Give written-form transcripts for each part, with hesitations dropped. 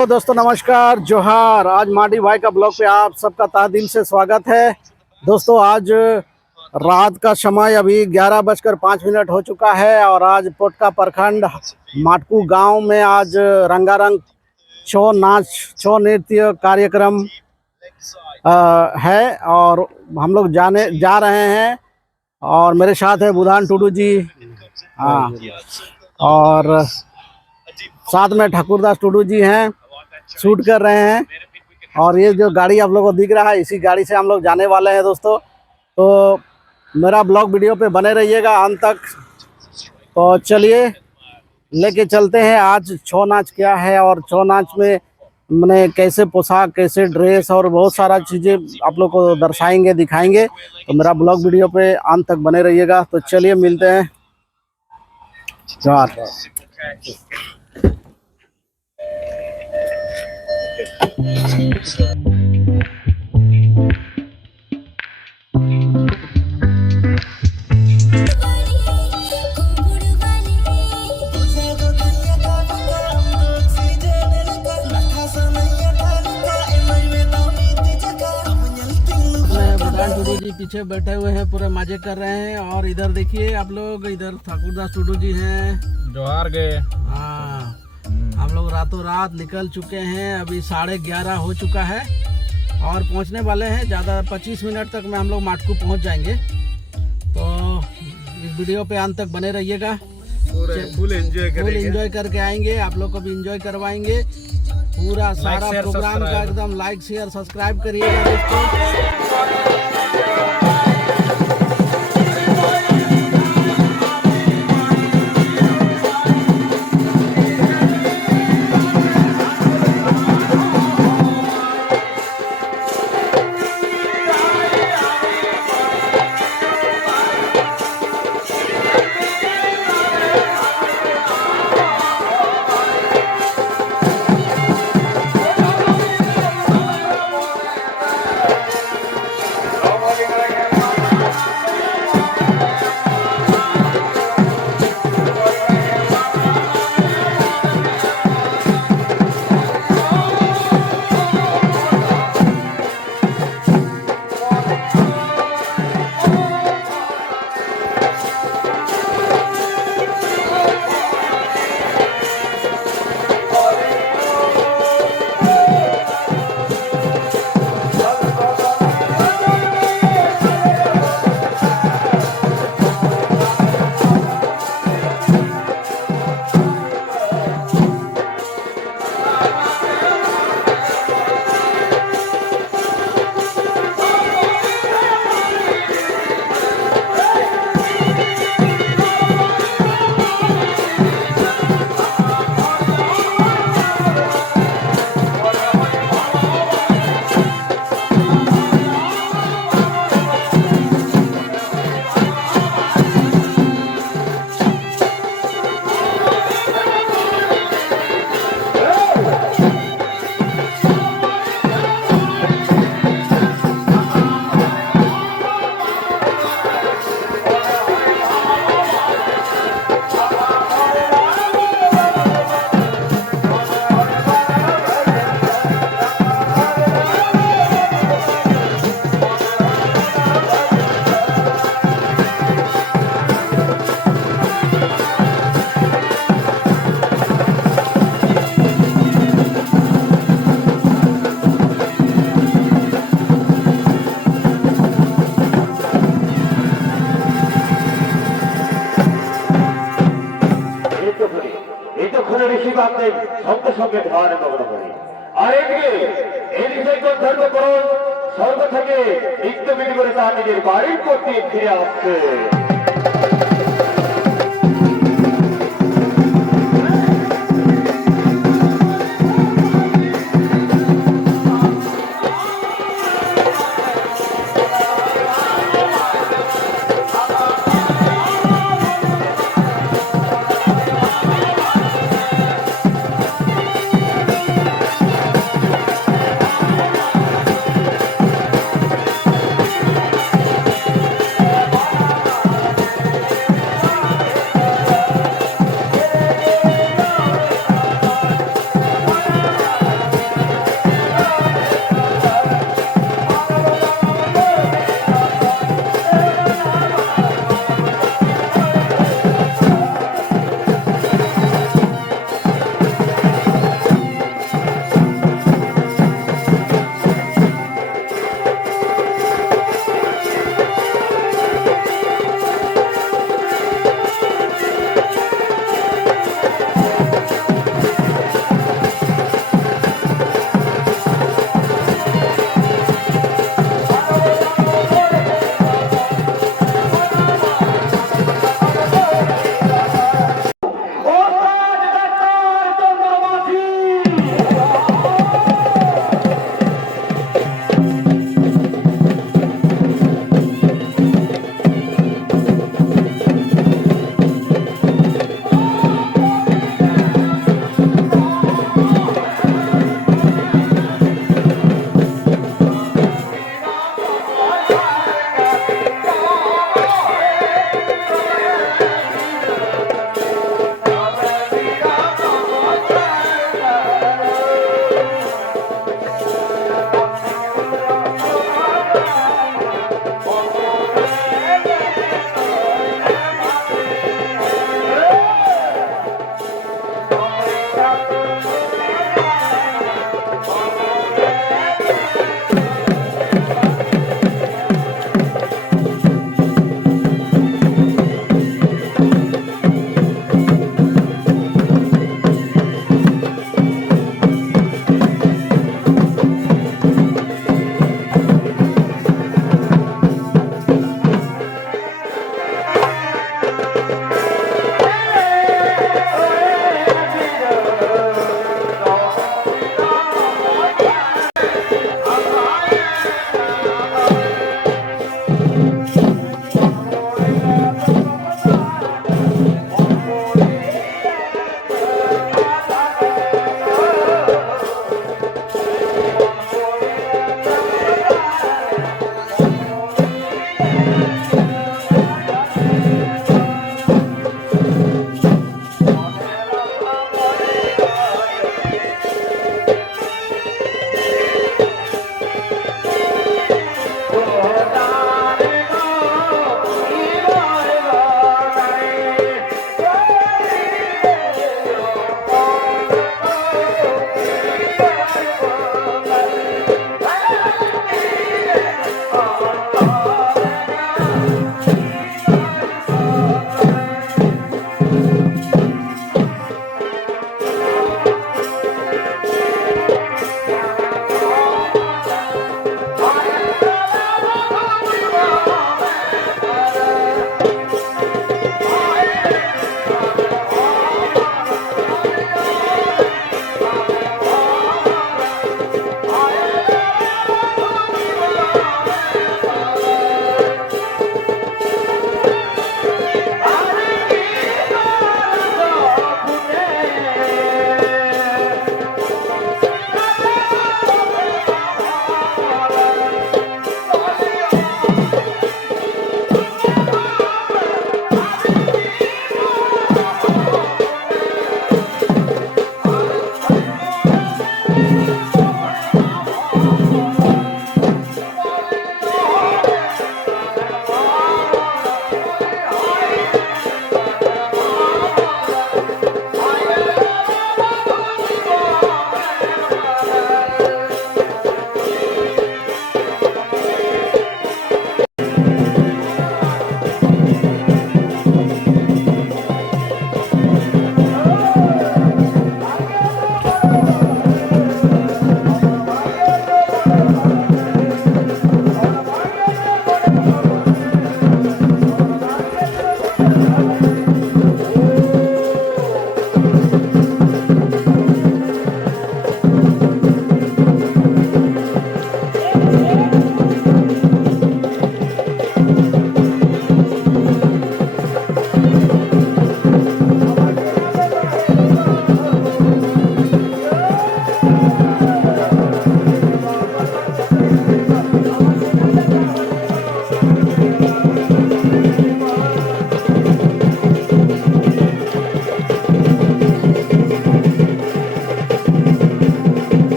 तो दोस्तों नमस्कार जोहार। आज माडी भाई का ब्लॉग पे आप सबका तहे दिल से स्वागत है। दोस्तों आज रात का समय अभी 11:05 हो चुका है और आज पोटका प्रखंड माटकू गांव में आज रंगारंग छो नृत्य कार्यक्रम है और हम लोग जा रहे हैं और मेरे साथ है बुधान टुडू जी। हाँ, और साथ में ठाकुरदास टुडू जी हैं, शूट कर रहे हैं। और ये जो गाड़ी आप लोगों को दिख रहा है, इसी गाड़ी से हम लोग जाने वाले हैं दोस्तों। तो मेरा ब्लॉग वीडियो पे बने रहिएगा अंत तक। तो चलिए लेके चलते हैं आज छो नाच क्या है और छो नाच में मैंने कैसे पोशाक, कैसे ड्रेस और बहुत सारा चीज़ें आप लोग को दर्शाएंगे, दिखाएंगे। तो मेरा ब्लॉग वीडियो पे अंत तक बने रहिएगा। तो चलिए मिलते हैं। जोहार। टुडू जी पीछे बैठे हुए हैं, पूरे मजे कर रहे हैं। और इधर देखिए आप लोग, इधर ठाकुरदास टुडू जी हैं। जोहार गए। हाँ, हम लोग रातों रात निकल चुके हैं। अभी 11:30 हो चुका है और पहुंचने वाले हैं। ज़्यादा 25 मिनट तक में हम लोग माटकू पहुंच जाएंगे। तो इस वीडियो पे अंत तक बने रहिएगा। फुल एंजॉय करके आएंगे, आप लोग को भी एंजॉय करवाएंगे। पूरा सारा प्रोग्राम का एकदम लाइक शेयर सब्सक्राइब करिएगा दोस्तों। সঙ্গে ধারণ গ্রহণ করি। আর এদিকে এই বিষয়কে ধর্ম করুন স্বর্গ থেকে নিত্য বিধি করে তার নিজের বাড়ির প্রতি ফিরে আসছে।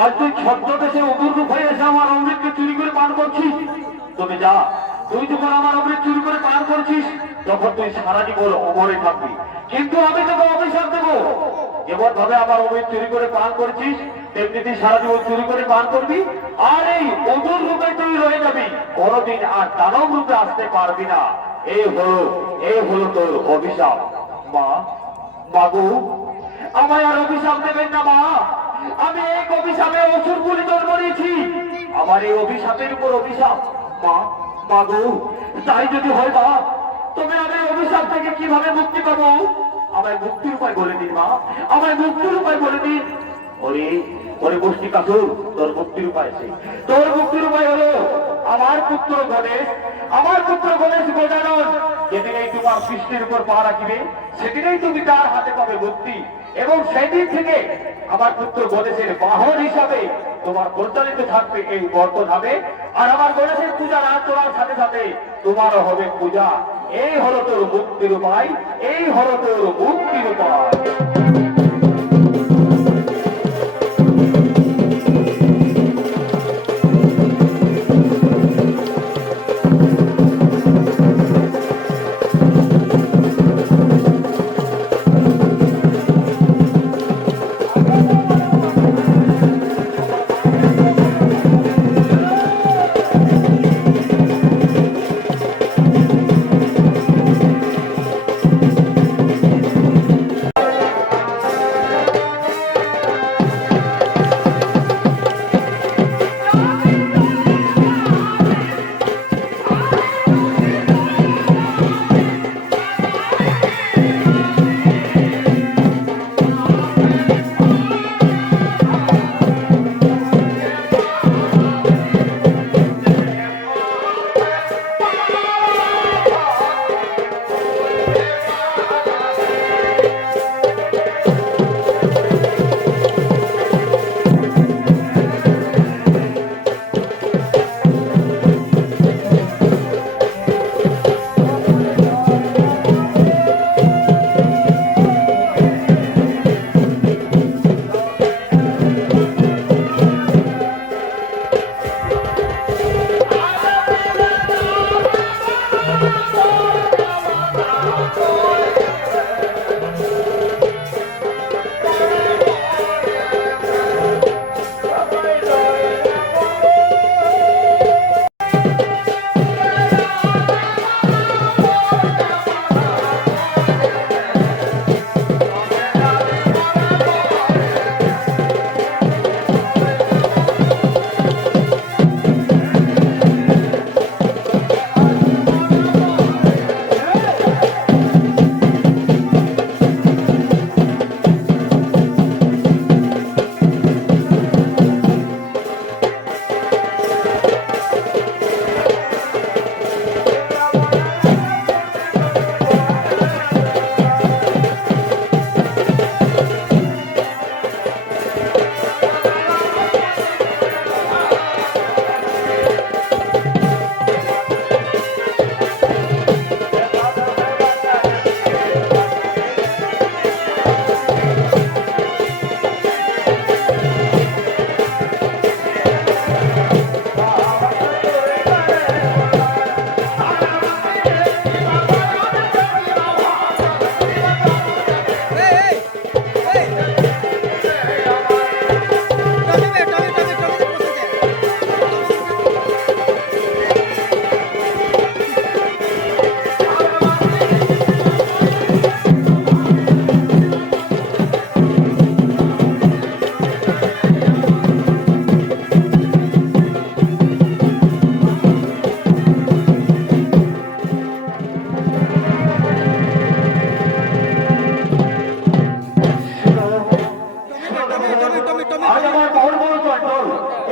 আর তুই ছদ্মবেশে অপূর্ব হয়ে এসে আমার অমৃতকে চুরি করে পান করছিস। তবে যা, তুই যখন আমার অমৃত চুরি করে পান করছিস তখন তুই সারা জীবন অমরে থাকবি, কিন্তু আমি তোকে অভিশাপ দেবো। যেমন ভাবে আমার অমৃত চুরি করে পান করছিস তেমনি তুই সারা জীবন চুরি করে পান করবি, আর এই অদূর রূপে তুই রয়ে যাবি, কোনদিন আর দানব রূপে আসতে পারবি না। এই হলো তোর অভিশাপ। মা, বাবু, আমায় আর অভিশাপ দেবেন না মা। আমি এক অভিশাপে অসুর বলে জন্ম নিয়েছি, আমার এই অভিশাপের উপর অভিশাপ। মা, বাবু, তাই যদি হয় মা, তবে আমি অভিশাপ থেকে কিভাবে মুক্তি পাবো? আমায় মুক্তির উপায় বলে দিন মা, আমায় মুক্তির উপায় বলে দিন। ওরে গোষ্ঠী কাসুর, তোর মুক্তির উপায় আছে। তোর মুক্তির উপায় হলো আমার পুত্র গণেশ গজানন যেদিনেই তোমার সৃষ্টির উপর পা রাখিবে সেদিনেই তুমি তার হাতে পাবে মুক্তি, এবং সেদিন থেকে আমার পুত্র গণেশের বাহন হিসাবে তোমার পরিচালিত থাকবে এই বর্তধামে। আর আমার গণেশের পূজা না চলার সাথে সাথে তোমারও হবে পূজা। এই হলো তোর মুক্তির উপায়, এই হলো তোর মুক্তির উপায়।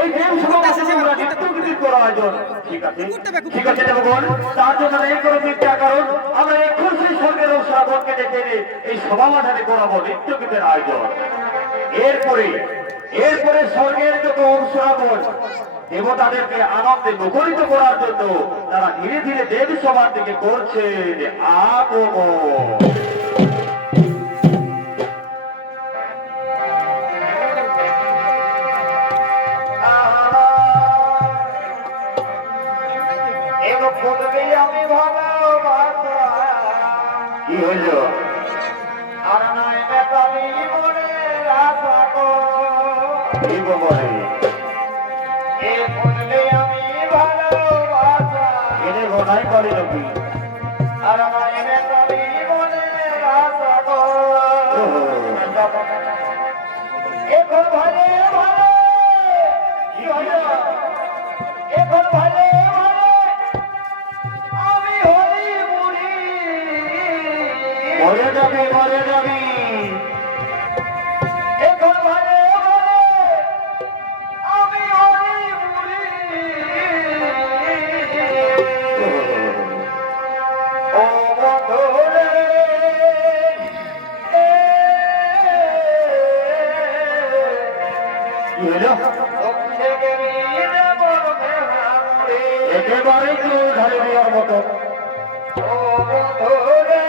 এই দেব সমাবেশে আমরা নৃত্যগীতি করা আয়োজন। ঠিক আছে দেবগণ, তার জন্য এই করে চিন্তা কারণ আমরা এখন সেই স্বর্গের শ্রাবণকে ডেকে এনে এই সভা মাঠানে করাবো নৃত্যগীতের আয়োজন। এরপরে স্বর্গের যত শ্রাবণ দেবতাদেরকে আনন্দে মুখরিত করার জন্য তারা ধীরে ধীরে দেবী সভার দিকে করছেন আগমন। আমি ভালো কি হইল আর নয় নেতালি মনে আশা কি বলে এ বললে আমি ভালোবাসা এনে গোনাই করে নাকি আর নয় নেতালি মনে আশা এখন ভালো ভালো কি হইল এখন ভালো মরে যাবি এখন ভালো আমি হরি মুড়ি ও বন্ধুরে কি হলো একেবারে কেউ ঘরে দেওয়ার মতো ও বন্ধুরে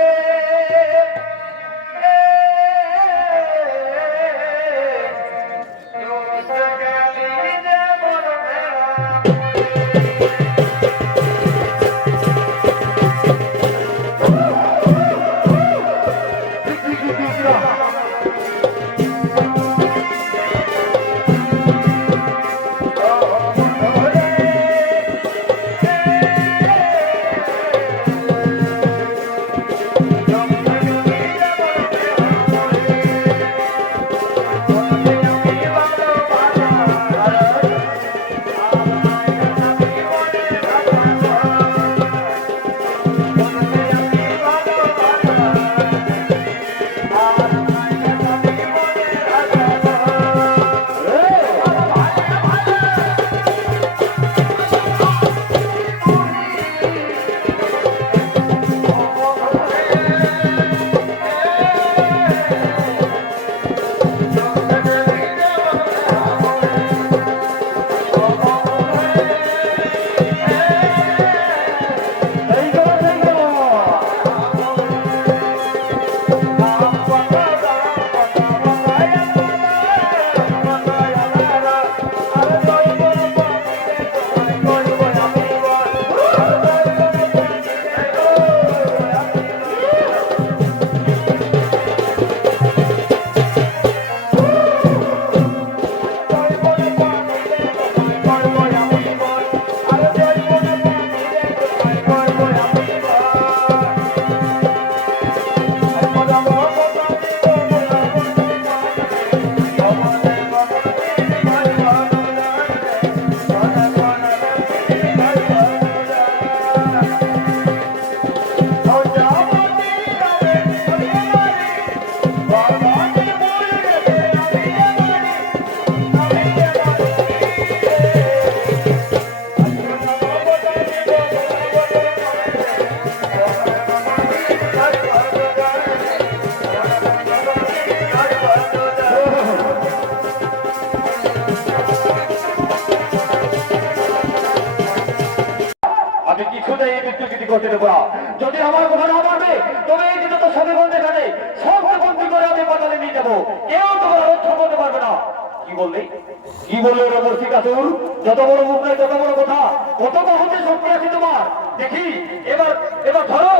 যদি আমার কথা না মানবে তবে এই যে যত সচেতন দেখানে সবকে বন্দি করে আমি পাতালে নিয়ে যাবো, কেউ তোমার রক্ষা করতে পারবে না। কি বললে রবর্ষি কাতুর? যত বড় মুখ নেই তত বড় কথা, কত হতে শক্তি আছে তোমার। দেখি এবার ধরো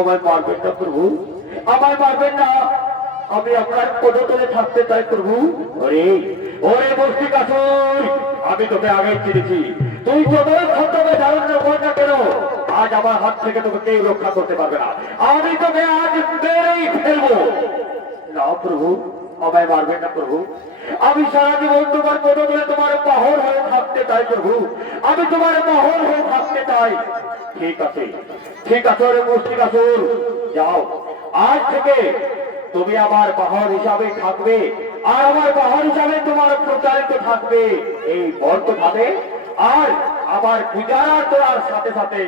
আমায় মারবেন না প্রভু, আমায় মারবেন না। আমি আপনার পদতলে থাকতে চাই প্রভু। ওরে ওরে বস্তিকাসুর, আমি তোকে আগে চিনেছি। তুই যতই ক্ষতবে ধারণ কর না কেন, আজ আমার হাত থেকে তোকে কেউ রক্ষা করতে পারবে না। আমি তোকে আজ মেরেই ফেলবো। না প্রভু, আমায় মারবেন না প্রভু। আমি সারা জীবন তোমার পদতলে তোমার পাহর হয়ে থাকতে চাই প্রভু। আমি তোমার পাহর হয়ে থাকতে চাই। ঠিক আছে, ঠিক আছে ওরে বস্তিকাসুর, যাও। আজ থেকে তুমি আমার পাহাড় হিসাবে থাকবে, আর আমার পাহাড় হিসাবে তোমার প্রচারিত থাকবে এই বর্তমানে। আর আমার পূজার তোলার সাথে সাথে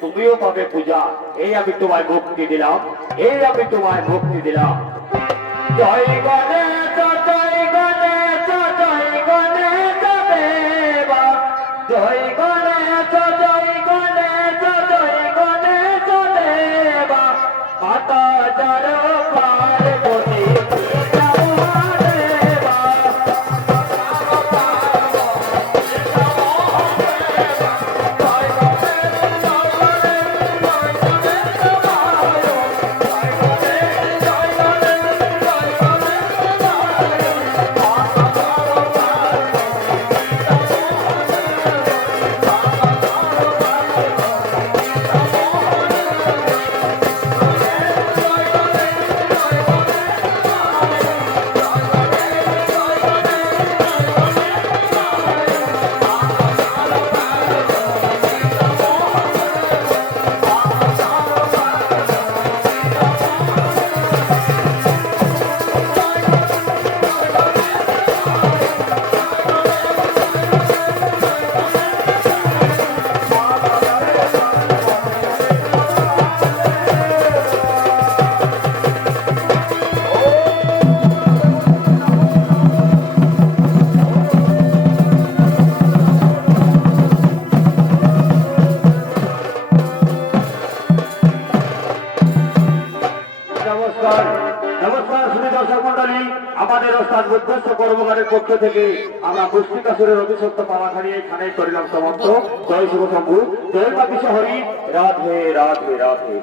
তুমিও পাবে পূজা। এই আমি তোমায় মুক্তি দিলাম, এই আমি তোমায় মুক্তি দিলাম। জয় গণেশ জয় গণেশ জয় গণেশ দেবা, জয় গণেশ জয় গণেশ জয় গণেশ দেবা। মাতা জয় পার্বতী দেবা, নমস্কার নমস্কার শুধু দর্শক মন্ডলী, আমাদের ওস্তাদ বুদ্ধস্ব কর্মকারের পক্ষ থেকে আমরা বস্তিকাসুরের অভিষিক্ত পালাখানি এখানে করিলাম সমাপ্ত। জয় শিব শম্ভু, জয় মা বিশ্বহরি, রাধে রাধে রাধে।